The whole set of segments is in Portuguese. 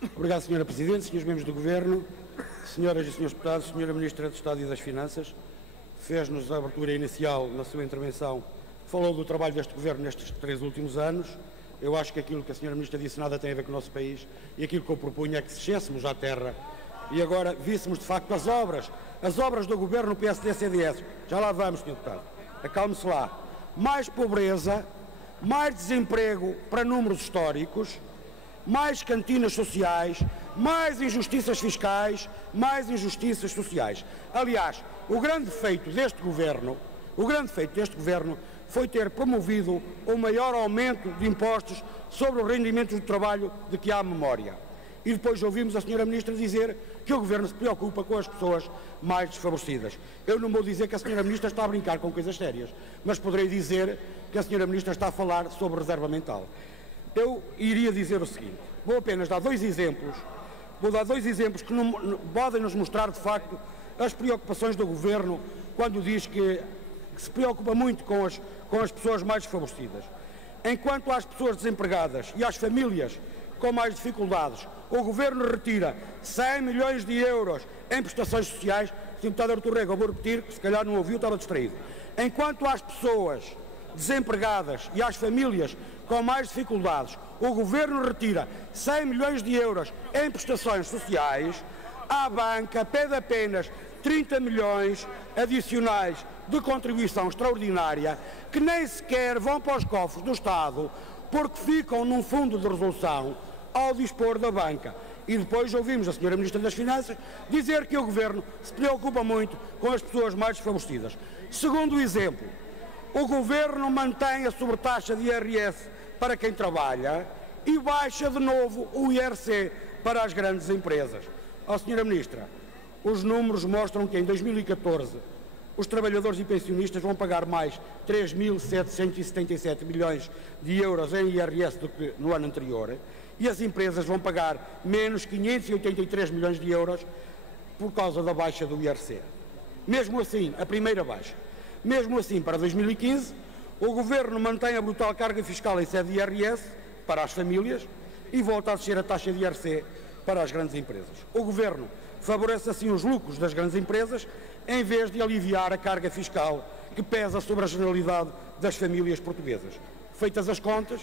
Obrigado, Sra. Presidente, Srs. Membros do Governo, Senhoras e Srs. Deputados, Sra. Ministra do Estado e das Finanças, fez-nos a abertura inicial na sua intervenção, falou do trabalho deste Governo nestes 3 últimos anos. Eu acho que aquilo que a Sra. Ministra disse nada tem a ver com o nosso país e aquilo que eu propunha é que descêssemos à terra e agora víssemos de facto as obras do Governo PSD-CDS. Já lá vamos, Sr. Deputado. Acalme-se lá. Mais pobreza, mais desemprego para números históricos, mais cantinas sociais, mais injustiças fiscais, mais injustiças sociais. Aliás, o grande feito deste Governo foi ter promovido o maior aumento de impostos sobre os rendimentos do trabalho de que há memória. E depois ouvimos a Sra. Ministra dizer que o Governo se preocupa com as pessoas mais desfavorecidas. Eu não vou dizer que a Sra. Ministra está a brincar com coisas sérias, mas poderei dizer que a Sra. Ministra está a falar sobre reserva mental. Eu iria dizer o seguinte, vou apenas dar dois exemplos que podem nos mostrar de facto as preocupações do Governo quando diz que se preocupa muito com as pessoas mais desfavorecidas. Enquanto às pessoas desempregadas e às famílias com mais dificuldades, o Governo retira 100 milhões de euros em prestações sociais. Sr. Deputado Artur Rega, eu vou repetir, que se calhar não ouviu, estava distraído. Enquanto às pessoas desempregadas e às famílias com mais dificuldades, o Governo retira 100 milhões de euros em prestações sociais, à banca pede apenas 30 milhões adicionais de contribuição extraordinária, que nem sequer vão para os cofres do Estado, porque ficam num fundo de resolução ao dispor da banca. E depois ouvimos a Sra. Ministra das Finanças dizer que o Governo se preocupa muito com as pessoas mais desfavorecidas. Segundo exemplo, o Governo mantém a sobretaxa de IRS para quem trabalha e baixa de novo o IRC para as grandes empresas. Sra. Ministra, os números mostram que em 2014 os trabalhadores e pensionistas vão pagar mais 3.777 milhões de euros em IRS do que no ano anterior e as empresas vão pagar menos 583 milhões de euros por causa da baixa do IRC. Mesmo assim, a primeira baixa. Mesmo assim, para 2015, o Governo mantém a brutal carga fiscal em sede de IRS para as famílias e volta a descer a taxa de IRC para as grandes empresas. O Governo favorece assim os lucros das grandes empresas em vez de aliviar a carga fiscal que pesa sobre a generalidade das famílias portuguesas. Feitas as contas,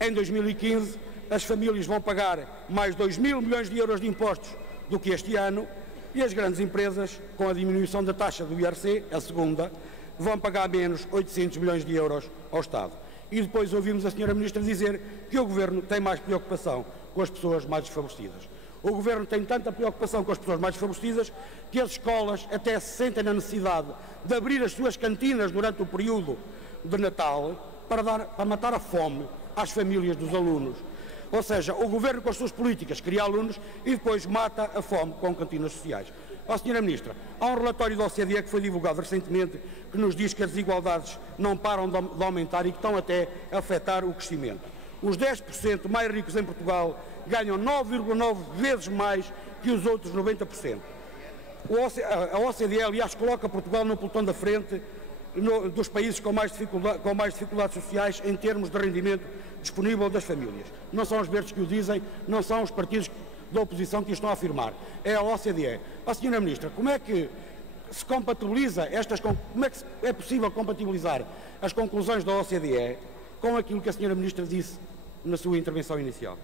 em 2015 as famílias vão pagar mais 2.000 milhões de euros de impostos do que este ano e as grandes empresas, com a diminuição da taxa do IRC, a segunda, vão pagar menos 800 milhões de euros ao Estado. E depois ouvimos a Sra. Ministra dizer que o Governo tem mais preocupação com as pessoas mais desfavorecidas. O Governo tem tanta preocupação com as pessoas mais desfavorecidas que as escolas até se sentem na necessidade de abrir as suas cantinas durante o período de Natal para matar a fome às famílias dos alunos. Ou seja, o Governo com as suas políticas cria alunos e depois mata a fome com cantinas sociais. Sra. Ministra, há um relatório da OCDE que foi divulgado recentemente que nos diz que as desigualdades não param de aumentar e que estão até a afetar o crescimento. Os 10% mais ricos em Portugal ganham 9,9 vezes mais que os outros 90%. A OCDE, aliás, coloca Portugal no pelotão da frente dos países com mais dificuldades sociais em termos de rendimento disponível das famílias. Não são os verdes que o dizem, não são os partidos da oposição que o estão a afirmar. É a OCDE. Sra. Ministra, como é que se compatibiliza como é que é possível compatibilizar as conclusões da OCDE com aquilo que a Sra. Ministra disse na sua intervenção inicial?